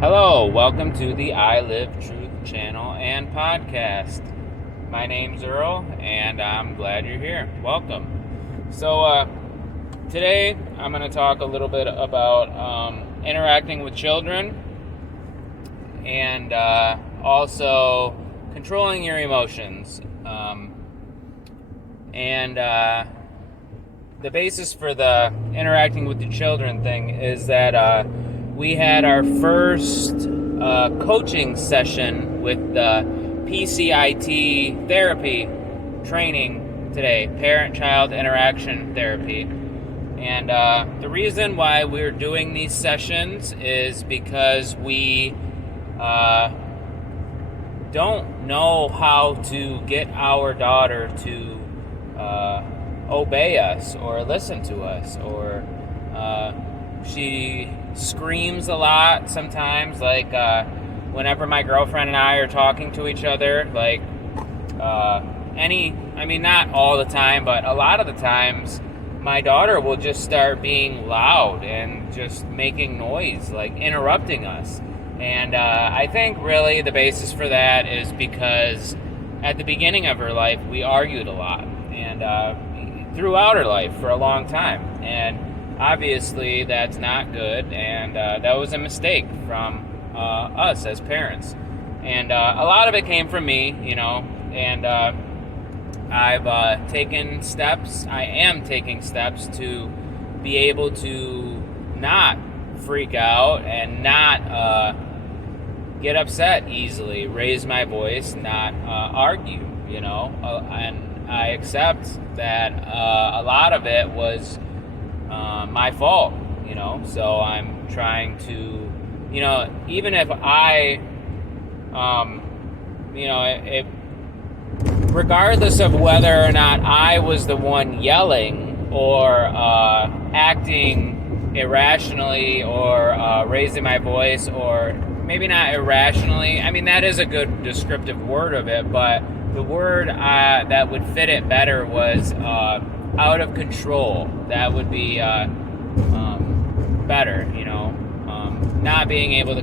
Hello, welcome to the I Live Truth channel and podcast. My name's Earl, and I'm glad you're here. Welcome. So, today I'm going to talk a little bit about interacting with children and also controlling your emotions. The basis for the interacting with the children thing is that we had our first coaching session with the PCIT therapy training today, parent-child interaction therapy. And the reason why we're doing these sessions is because we don't know how to get our daughter to obey us or listen to us, or she screams a lot sometimes, like whenever my girlfriend and I are talking to each other, like not all the time, but a lot of the times my daughter will just start being loud and just making noise, like interrupting us. And I think really the basis for that is because at the beginning of her life we argued a lot, and throughout her life for a long time, and obviously that's not good, and that was a mistake from us as parents, and a lot of it came from me, and I've taken steps. I am taking steps to be able to not freak out and not get upset easily, raise my voice, not argue, and I accept that a lot of it was my fault, so I'm trying to, even if regardless of whether or not I was the one yelling or acting irrationally or raising my voice, or maybe not irrationally, that is a good descriptive word of it, but the word that would fit it better was out of control. That would be better, not being able to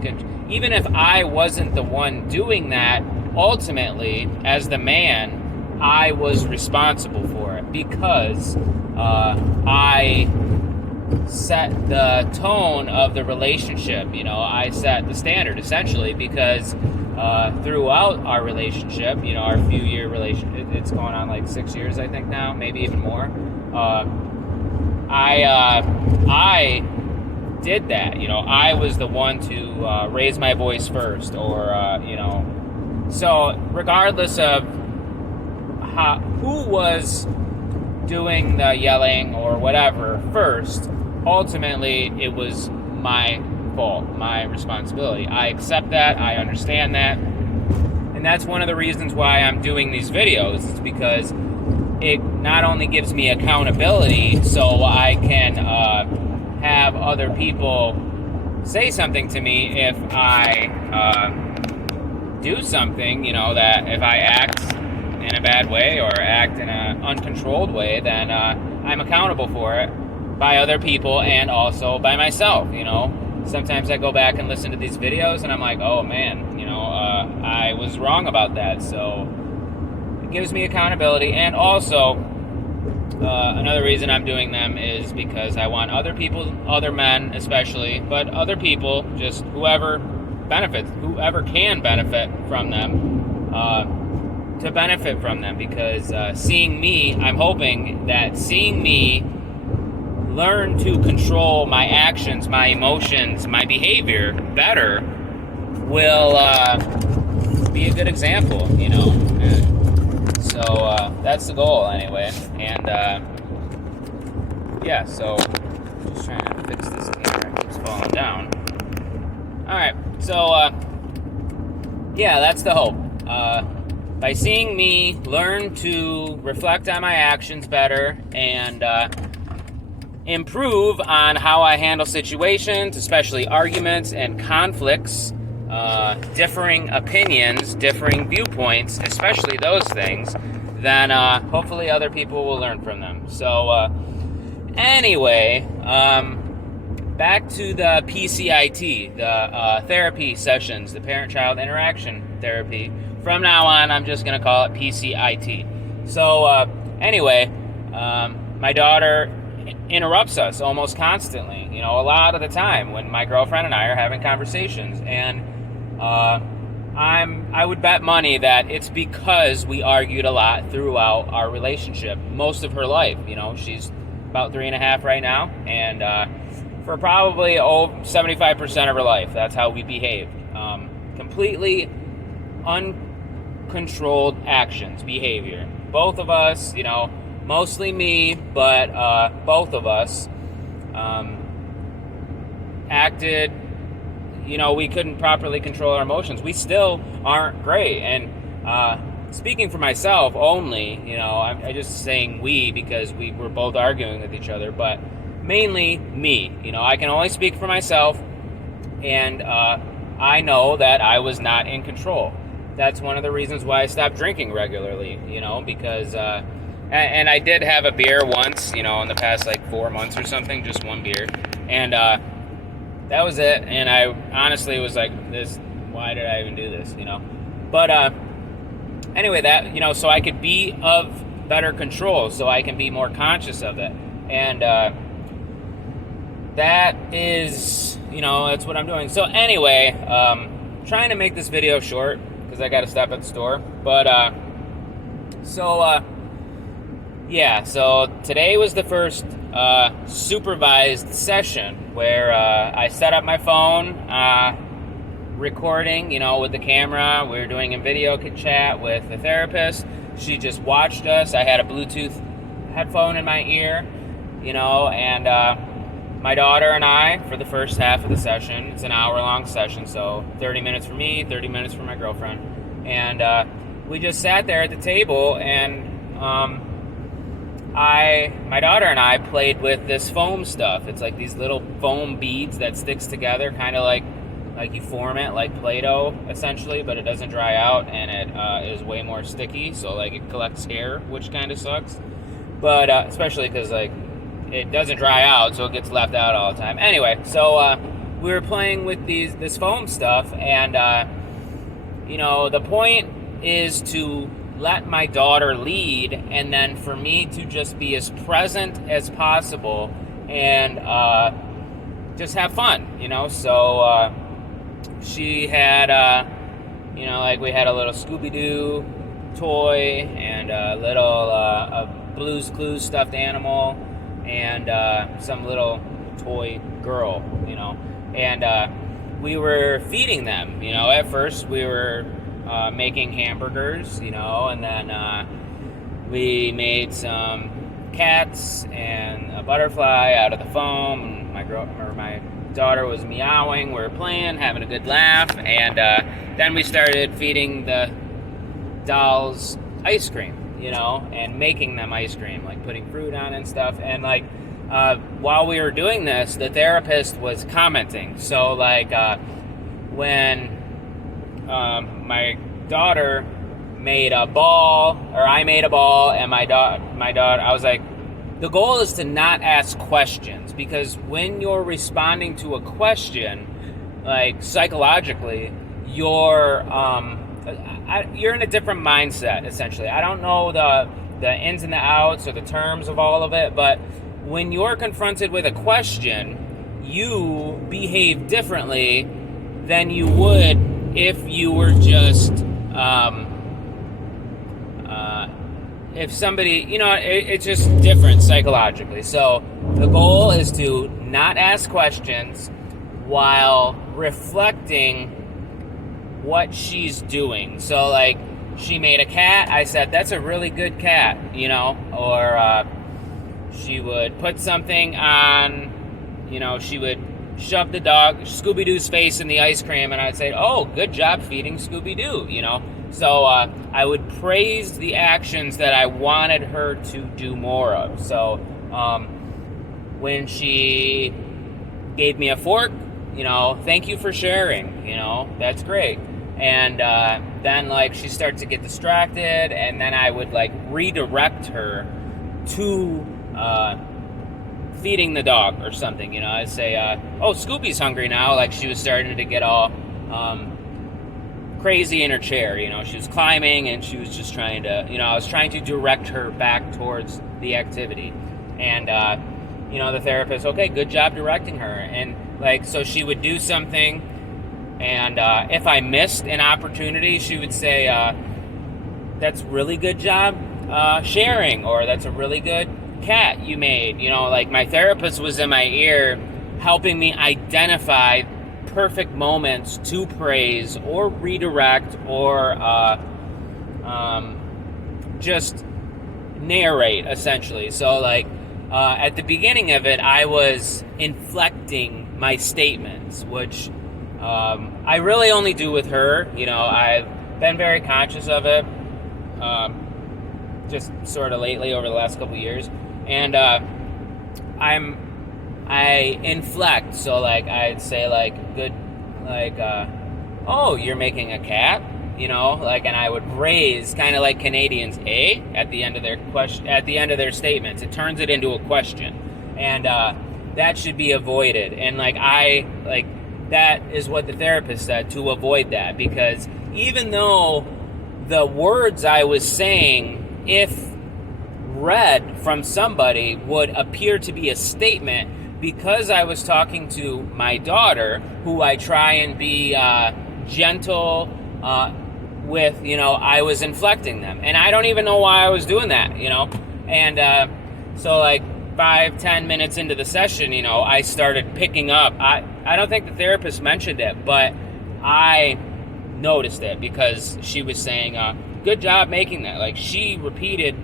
even if I wasn't the one doing that, ultimately, as the man, I was responsible for it, because I set the tone of the relationship. I set the standard, essentially, because throughout our relationship, our few-year relationship, it's going on like 6 years, I think now, maybe even more, I did that. I was the one to raise my voice first, or so regardless of who was doing the yelling or whatever first, ultimately it was my fault, my responsibility. I accept that, I understand that, and that's one of the reasons why I'm doing these videos. It's because it not only gives me accountability, so I can have other people say something to me if I do something, that if I act in a bad way or act in an uncontrolled way, then I'm accountable for it by other people and also by myself. Sometimes I go back and listen to these videos and I'm like, oh man, I was wrong about that. So it gives me accountability, and also another reason I'm doing them is because I want other people, other men especially, but other people, just whoever can benefit from them, to benefit from them, because I'm hoping that seeing me learn to control my actions, my emotions, my behavior better will be a good example, So that's the goal anyway. And so just trying to fix this camera. It keeps falling down. Alright, so that's the hope. By seeing me learn to reflect on my actions better and improve on how I handle situations, especially arguments and conflicts, differing opinions, differing viewpoints, especially those things, then hopefully other people will learn from them. So anyway, back to the PCIT, the therapy sessions, the parent-child interaction therapy. From now on, I'm just going to call it PCIT. So anyway, my daughter interrupts us almost constantly, a lot of the time when my girlfriend and I are having conversations. And I would bet money that it's because we argued a lot throughout our relationship most of her life. She's about 3.5 right now, and for probably 75% of her life, that's how we behaved. Completely uncontrolled actions, behavior. Both of us, mostly me, but both of us acted, we couldn't properly control our emotions. We still aren't great. And speaking for myself only, I'm just saying we because we were both arguing with each other, but mainly me. I can only speak for myself, and I know that I was not in control. That's one of the reasons why I stopped drinking regularly, because and I did have a beer once, in the past 4 months or something, just one beer, and that was it. And I honestly was like, why did I even do this, But anyway, that, so I could be of better control, so I can be more conscious of it. And that is, that's what I'm doing. So anyway, trying to make this video short because I got to stop at the store. But yeah, so today was the first supervised session where I set up my phone, recording, with the camera. We were doing a video chat with the therapist. She just watched us. I had a Bluetooth headphone in my ear, and my daughter and I, for the first half of the session, it's an hour-long session, so 30 minutes for me, 30 minutes for my girlfriend, and we just sat there at the table, and my daughter and I played with this foam stuff. It's like these little foam beads that sticks together, kind of like you form it like Play-Doh, essentially, but it doesn't dry out, and it is way more sticky, so it collects hair, which kind of sucks, but especially because it doesn't dry out, so it gets left out all the time. Anyway, so we were playing with this foam stuff, and the point is to let my daughter lead, and then for me to just be as present as possible and just have fun, So she had, we had a little Scooby-Doo toy and a little a Blue's Clues stuffed animal, and some little toy girl, and we were feeding them, at first we were making hamburgers, and then we made some cats and a butterfly out of the foam. My daughter was meowing, we were playing, having a good laugh, and then we started feeding the dolls ice cream, and making them ice cream, putting fruit on and stuff. And while we were doing this, the therapist was commenting. So when my daughter made a ball, or I made a ball, and my daughter, I was like, the goal is to not ask questions, because when you're responding to a question, psychologically, you're in a different mindset, essentially. I don't know the ins and the outs or the terms of all of it, but when you're confronted with a question, you behave differently than you would if you were just, if somebody, it's just different psychologically. So the goal is to not ask questions while reflecting what she's doing. So she made a cat, I said, that's a really good cat, or she would put something on, she would shove the dog, Scooby-Doo's face in the ice cream, and I'd say, oh, good job feeding Scooby-Doo, So I would praise the actions that I wanted her to do more of. So when she gave me a fork, thank you for sharing, that's great. And then she started to get distracted, and then I would redirect her to feeding the dog or something. I'd say, oh, Scoopy's hungry now. Like, she was starting to get all crazy in her chair. She was climbing, and she was just trying to, I was trying to direct her back towards the activity. And, the therapist, okay, good job directing her. And, so she would do something, and if I missed an opportunity, she would say, that's really good job sharing, or that's a really good cat you made. My therapist was in my ear helping me identify perfect moments to praise or redirect or just narrate, essentially. So at the beginning of it, I was inflecting my statements, which I really only do with her. I've been very conscious of it just sort of lately over the last couple of years. And I inflect, so I'd say good, oh, you're making a cat, and I would raise, kind of like Canadians, at the end of their question, at the end of their statements. It turns it into a question, and that should be avoided. And that is what the therapist said, to avoid that, because even though the words I was saying, if read from somebody, would appear to be a statement, because I was talking to my daughter, who I try and be gentle with, I was inflecting them. And I don't even know why I was doing that, And so 5-10 minutes into the session, I started picking up. I don't think the therapist mentioned it, but I noticed it, because she was saying, good job making that. She repeated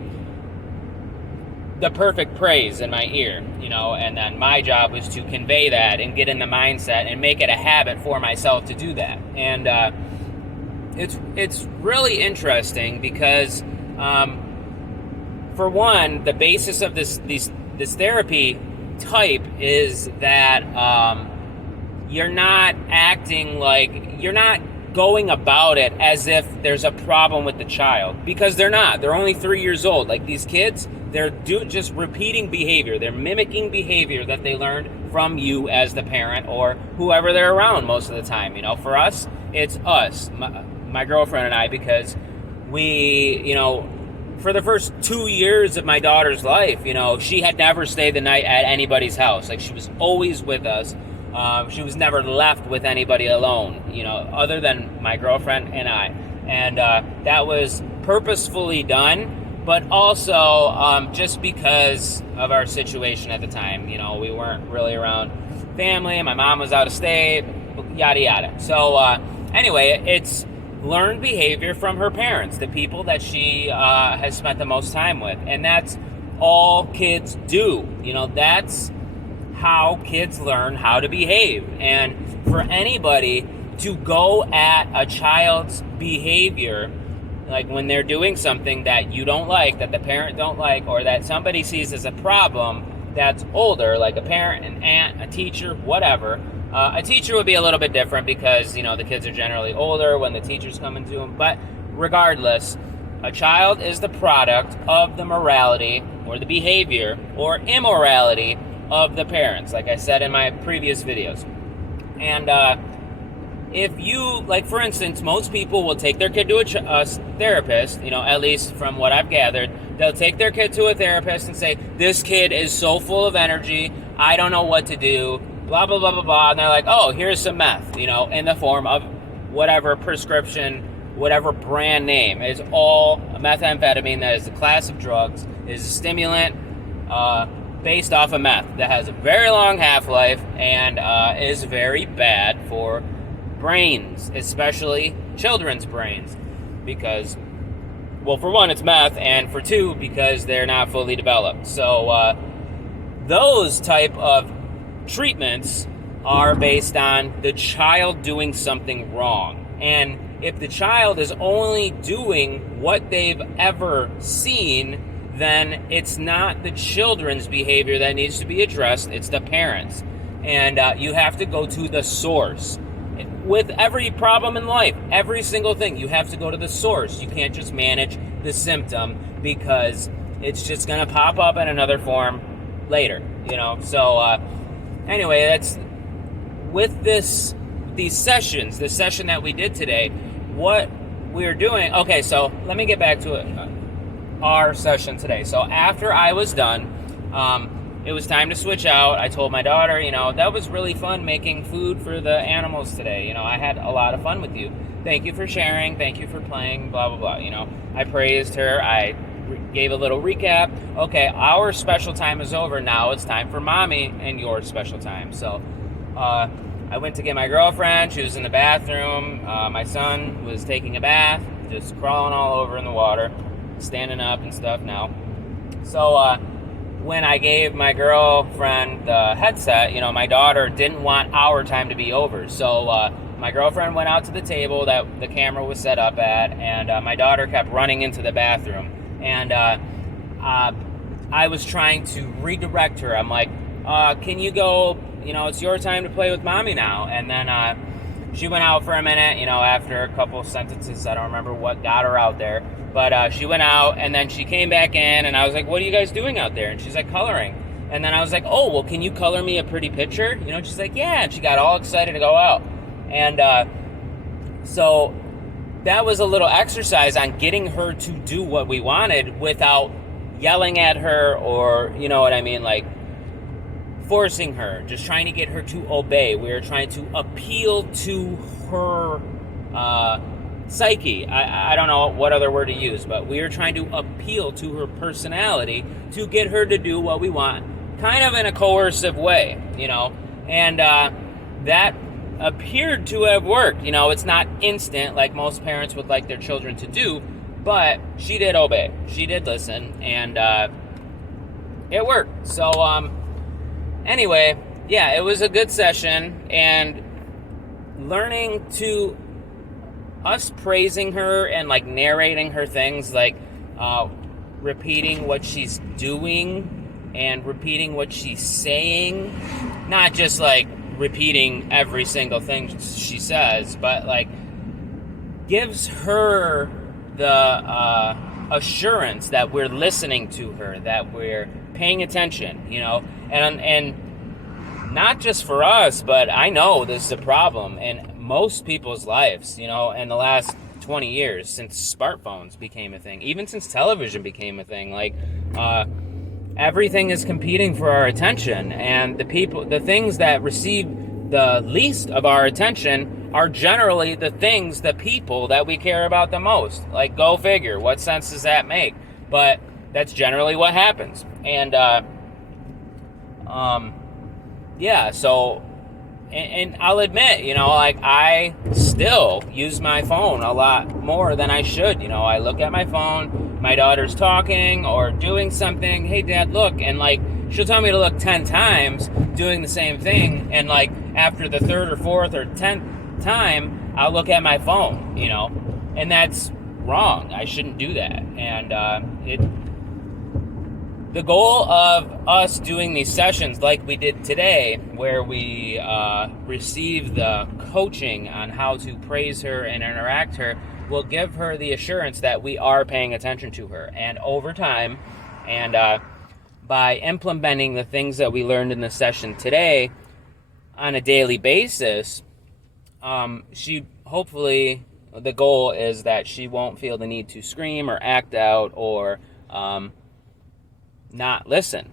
the perfect praise in my ear, and then my job was to convey that and get in the mindset and make it a habit for myself to do that. And it's really interesting because, for one, the basis of this therapy type is that you're not acting you're not going about it as if there's a problem with the child, because they're not. They're only 3 years old. These kids, they're just repeating behavior. They're mimicking behavior that they learned from you as the parent or whoever they're around most of the time. For us, it's us, my girlfriend and I, because we, for the first 2 years of my daughter's life, she had never stayed the night at anybody's house. She was always with us. She was never left with anybody alone, other than my girlfriend and I. And that was purposefully done, but also just because of our situation at the time. We weren't really around family. My mom was out of state, yada, yada. So anyway, it's learned behavior from her parents, the people that she has spent the most time with. And that's all kids do. That's how kids learn how to behave. And for anybody to go at a child's behavior, when they're doing something that you don't like, that the parent don't like, or that somebody sees as a problem that's older, like a parent, an aunt, a teacher, whatever. A teacher would be a little bit different because, the kids are generally older when the teacher's coming to them. But regardless, a child is the product of the morality or the behavior or immorality of the parents, like I said in my previous videos. And if you, for instance, most people will take their kid to a therapist, at least from what I've gathered, they'll take their kid to a therapist and say, this kid is so full of energy, I don't know what to do, blah, blah, blah, blah, blah. And they're like, oh, here's some meth, in the form of whatever prescription, whatever brand name. It's all methamphetamine. That is a class of drugs, is a stimulant, based off of meth that has a very long half-life and is very bad for brains, especially children's brains, because, well, for one, it's meth, and for two, because they're not fully developed. So those type of treatments are based on the child doing something wrong. And if the child is only doing what they've ever seen, then it's not the children's behavior that needs to be addressed, it's the parents. And you have to go to the source. With every problem in life, every single thing, you have to go to the source. You can't just manage the symptom, because it's just going to pop up in another form later. So anyway, that's with these sessions, the session that we did today, what we're doing. Okay, so let me get back to it. Our session today. So after I was done, it was time to switch out. I told my daughter, that was really fun making food for the animals today. I had a lot of fun with you. Thank you for sharing. Thank you for playing, blah, blah, blah. I praised her. I gave a little recap. Okay, our special time is over. Now it's time for mommy and your special time. So I went to get my girlfriend. She was in the bathroom. My son was taking a bath, just crawling all over in the water, standing up and stuff now. So when I gave my girlfriend the headset, my daughter didn't want our time to be over. So my girlfriend went out to the table that the camera was set up at, and my daughter kept running into the bathroom. And I was trying to redirect her. I'm like, can you go, it's your time to play with mommy now. And then she went out for a minute, after a couple sentences. I don't remember what got her out there. But she went out, and then she came back in, and I was like, what are you guys doing out there? And she's like, coloring. And then I was like, oh, well, can you color me a pretty picture? She's like, yeah. And she got all excited to go out. And so that was a little exercise on getting her to do what we wanted without yelling at her or, like forcing her, just trying to get her to obey. We were trying to appeal to her psyche. I don't know what other word to use, but we are trying to appeal to her personality to get her to do what we want, kind of in a coercive way, and that appeared to have worked. It's not instant like most parents would like their children to do, but she did obey. She did listen, and it worked. So anyway, yeah, it was a good session, and learning to us praising her and like narrating her things, like repeating what she's doing and repeating what she's saying, not just like repeating every single thing she says, but like gives her the assurance that we're listening to her, that we're paying attention, and not just for us, but I know this is a problem in most people's lives, in the last 20 years since smartphones became a thing, even since television became a thing. Like, everything is competing for our attention, and the things that receive the least of our attention are generally the people that we care about the most. Like, go figure, what sense does that make? But that's generally what happens. And yeah, so, and I'll admit, I still use my phone a lot more than I should. I look at my phone, my daughter's talking or doing something, hey, Dad, look, and, like, she'll tell me to look 10 times doing the same thing, and, like, after the third or fourth or 10th time, I'll look at my phone, and that's wrong. I shouldn't do that. And the goal of us doing these sessions like we did today, where we receive the coaching on how to praise her and interact her, will give her the assurance that we are paying attention to her. And over time, and by implementing the things that we learned in the session today on a daily basis, she hopefully, the goal is that she won't feel the need to scream or act out or not listen,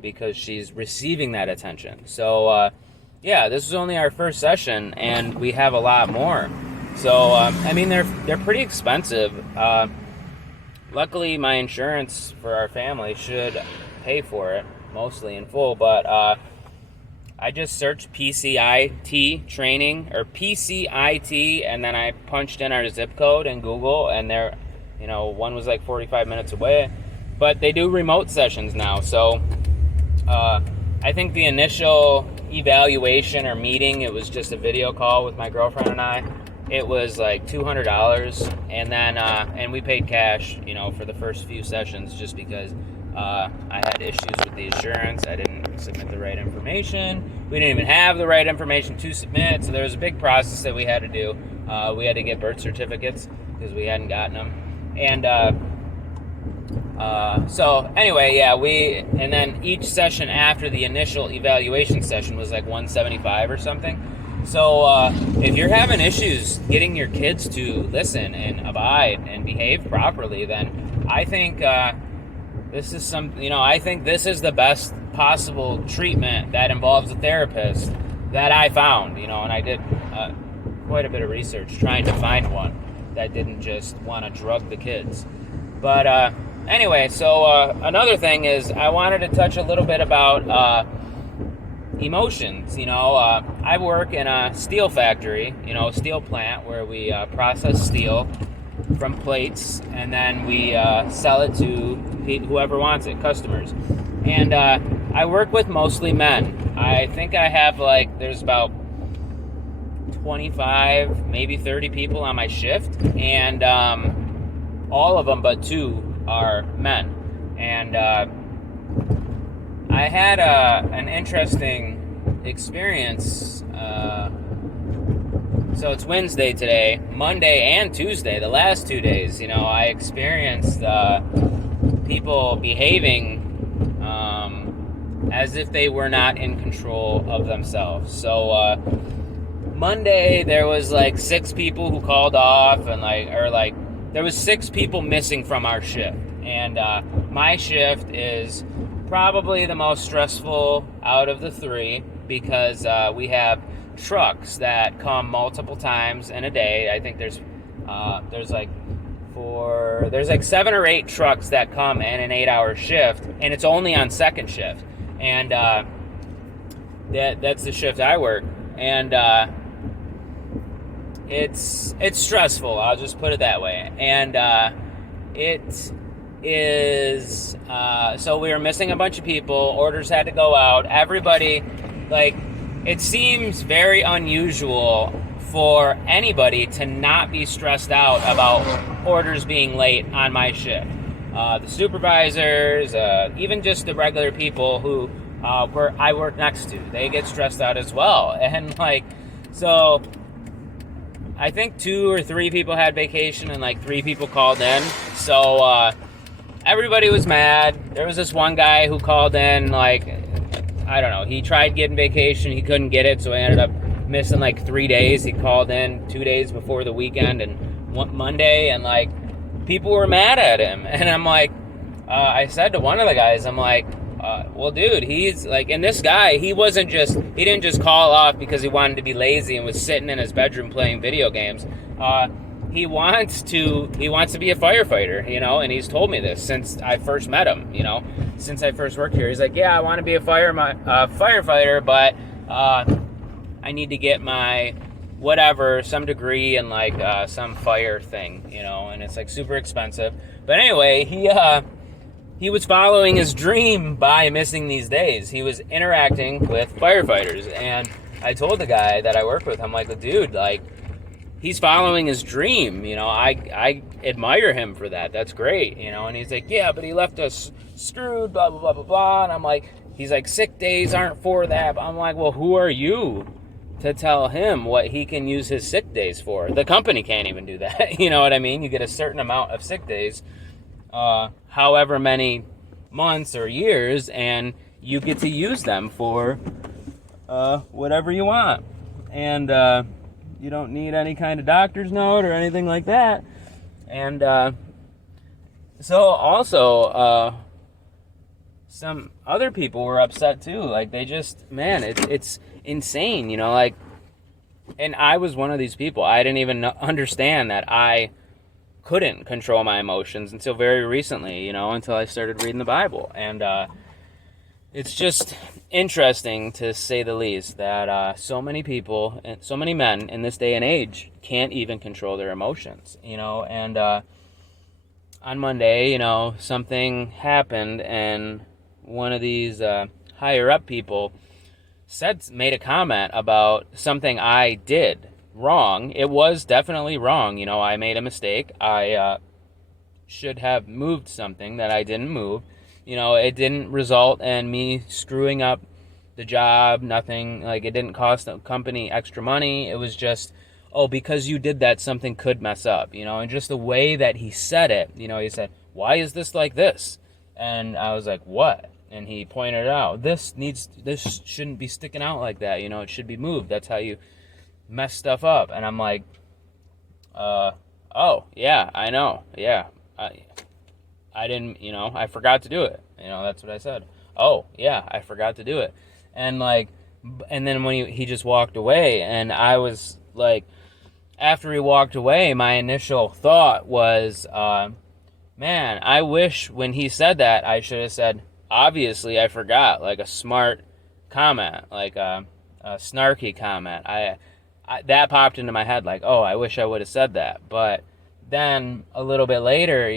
because she's receiving that attention. So, yeah, this is only our first session, and we have a lot more. So, I mean, they're pretty expensive. Luckily, my insurance for our family should pay for it, mostly in full, but I just searched PCIT training, or PCIT, and then I punched in our zip code in Google, and one was like 45 minutes away. But they do remote sessions now, so I think the initial evaluation or meeting, it was just a video call with my girlfriend and I. It was like $200, and then and we paid cash, for the first few sessions, just because I had issues with the insurance. I didn't submit the right information. We didn't even have the right information to submit, so there was a big process that we had to do. We had to get birth certificates because we hadn't gotten them, and So anyway, yeah, and then each session after the initial evaluation session was like 175 or something. So if you're having issues getting your kids to listen and abide and behave properly, then I think this is I think this is the best possible treatment that involves a therapist that I found, and I did quite a bit of research trying to find one that didn't just want to drug the kids. But anyway, so another thing is I wanted to touch a little bit about emotions. I work in a steel factory, steel plant where we process steel from plates, and then we sell it to whoever wants it, customers. And I work with mostly men. I think I have there's about 25, maybe 30 people on my shift, and all of them but 2 are men. And I had an interesting experience. So it's Wednesday today, Monday and Tuesday, the last 2 days. I experienced people behaving as if they were not in control of themselves. So Monday there was 6 people who called off, and there was 6 people missing from our shift. And my shift is probably the most stressful out of the 3 because we have trucks that come multiple times in a day. I think there's 7 or 8 trucks that come in an 8-hour shift, and it's only on second shift. And that's the shift I work. And it's stressful, I'll just put it that way. And it is so we were missing a bunch of people. Orders had to go out. Everybody, it seems very unusual for anybody to not be stressed out about orders being late on my shift. The supervisors, even just the regular people who I work next to, they get stressed out as well. And so I think 2 or 3 people had vacation and 3 people called in. So everybody was mad. There was this one guy who called in, I don't know, he tried getting vacation, he couldn't get it, so he ended up missing 3 days. He called in 2 days before the weekend and Monday, and people were mad at him. And I'm I said to one of the guys, I'm well, dude, he's and this guy, he didn't just call off because he wanted to be lazy and was sitting in his bedroom playing video games. He wants to be a firefighter, and he's told me this since I first met him, since I first worked here. He's yeah, I want to be a firefighter, but I need to get my some degree in some fire thing, and it's super expensive. But anyway, he was following his dream by missing these days. He was interacting with firefighters, and I told the guy that I work with, I'm dude, he's following his dream, I admire him for that. That's great, and he's yeah, but he left us screwed, blah, blah, blah, blah, blah. And I'm he's sick days aren't for that. But I'm well, who are you to tell him what he can use his sick days for? The company can't even do that. You know what I mean? You get a certain amount of sick days, however many months or years, and you get to use them for whatever you want. And you don't need any kind of doctor's note or anything like that. And so also some other people were upset too. They just, man, it's insane, and I was one of these people. I didn't even understand that I couldn't control my emotions until very recently, until I started reading the Bible. And it's just interesting, to say the least, that so many people and so many men in this day and age can't even control their emotions, and on Monday, something happened, and one of these higher up people made a comment about something I did wrong. It was definitely wrong. I made a mistake. I should have moved something that I didn't move. It didn't result in me screwing up the job, nothing. It didn't cost the company extra money. It was just, because you did that, something could mess up, and just the way that he said it, he said, why is this like this? And I was like, what? And he pointed out, this shouldn't be sticking out like that. It should be moved. That's how you mess stuff up. And I'm like, oh, yeah, I know. Yeah. I didn't, I forgot to do it. That's what I said. Oh, yeah, I forgot to do it. And and then when he just walked away, and I was like, after he walked away, my initial thought was, man, I wish when he said that, I should have said, obviously I forgot, like a smart comment, like a snarky comment. That popped into my head, like, oh, I wish I would have said that. But then a little bit later,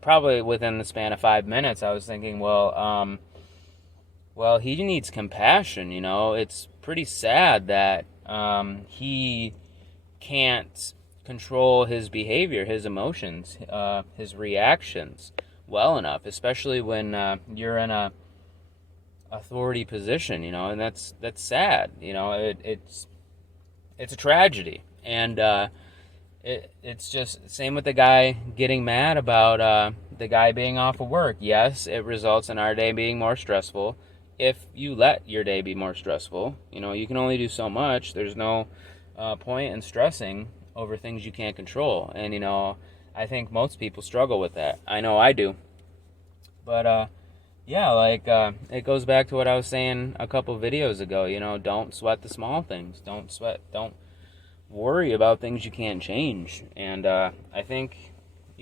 probably within the span of 5 minutes, I was thinking, well, he needs compassion. It's pretty sad that he can't control his behavior, his emotions, his reactions well enough, especially when you're in a authority position, and that's sad. It's a tragedy, and it's just same with the guy getting mad about the guy being off of work. Yes, it results in our day being more stressful. If you let your day be more stressful, you can only do so much. There's no point in stressing over things you can't control. And, I think most people struggle with that. I know I do. But, yeah, it goes back to what I was saying a couple videos ago. Don't sweat the small things. Don't worry about things you can't change. And I think,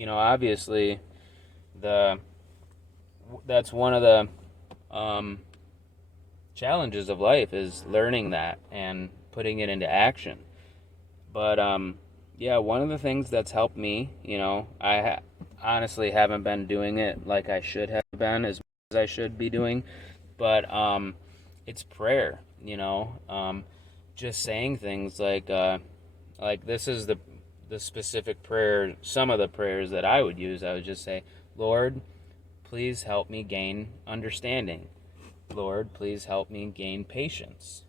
obviously, that's one of the challenges of life is learning that and putting it into action. But yeah, one of the things that's helped me, I honestly haven't been doing it like I should have been, as much as I should be doing, but it's prayer. Just saying things like this is the specific prayer. Some of the prayers that I would use, I would just say, Lord, please help me gain understanding. Lord, please help me gain patience.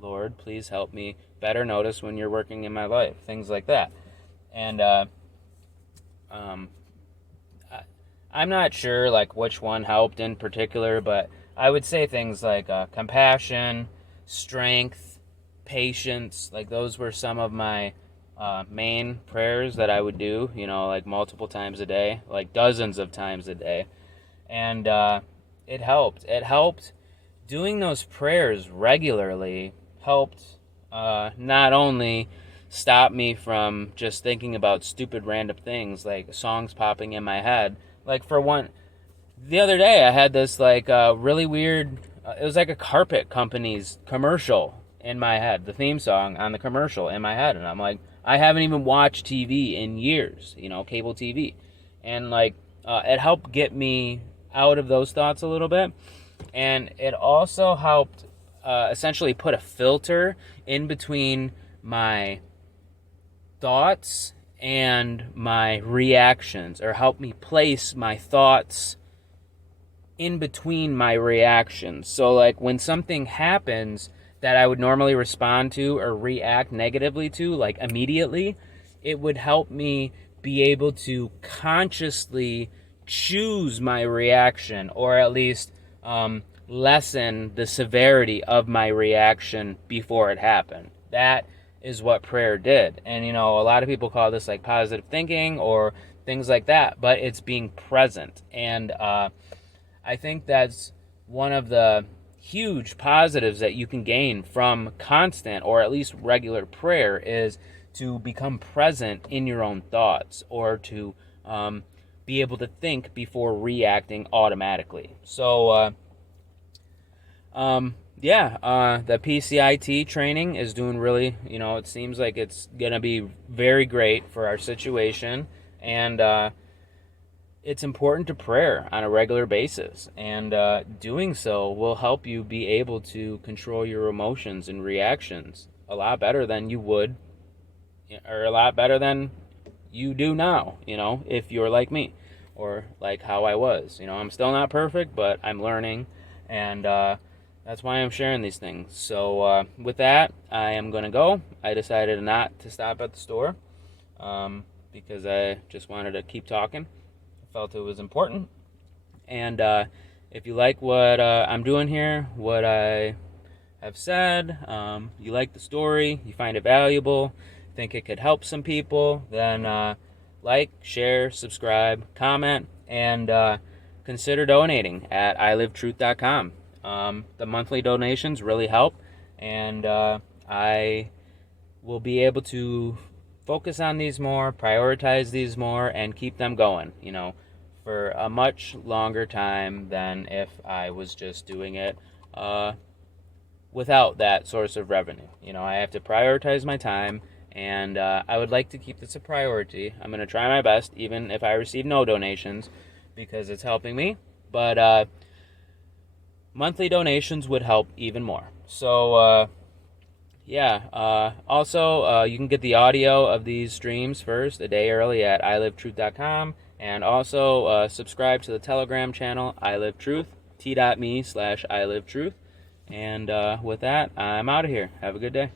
Lord, please help me better notice when you're working in my life. Things like that. And I'm not sure which one helped in particular, but I would say things like compassion, strength, patience. Those were some of my main prayers that I would do. Multiple times a day, dozens of times a day, and it helped. Doing those prayers regularly helped not only stop me from just thinking about stupid random things like songs popping in my head. For one, the other day I had this really weird, it was like a carpet company's commercial in my head, the theme song on the commercial in my head, and I'm like, I haven't even watched TV in years, cable TV, and it helped get me out of those thoughts a little bit. And it also helped essentially put a filter in between my thoughts and my reactions, or help me place my thoughts in between my reactions. So when something happens that I would normally respond to or react negatively to, immediately, it would help me be able to consciously choose my reaction, or at least lessen the severity of my reaction before it happened. That is what prayer did. And, a lot of people call this positive thinking or things like that, but it's being present. And I think that's one of the huge positives that you can gain from constant or at least regular prayer, is to become present in your own thoughts, or to be able to think before reacting automatically. So, the PCIT training is doing really, it seems like it's going to be very great for our situation. And it's important to prayer on a regular basis. And doing so will help you be able to control your emotions and reactions a lot better than you would, or a lot better than you do now, if you're like me, or like how I was. I'm still not perfect, but I'm learning, and that's why I'm sharing these things. So with that, I am going to go. I decided not to stop at the store because I just wanted to keep talking. felt it was important. And if you like what I'm doing here, what I have said, you like the story, you find it valuable, think it could help some people, then like, share, subscribe, comment, and consider donating at ilivetruth.com. The monthly donations really help, and I will be able to focus on these more, prioritize these more, and keep them going, for a much longer time than if I was just doing it without that source of revenue. I have to prioritize my time, and I would like to keep this a priority. I'm going to try my best, even if I receive no donations, because it's helping me. But monthly donations would help even more. So, also, you can get the audio of these streams first, a day early at ilivetruth.com. And also, subscribe to the Telegram channel, ilivetruth, t.me/ilivetruth. And with that, I'm out of here. Have a good day.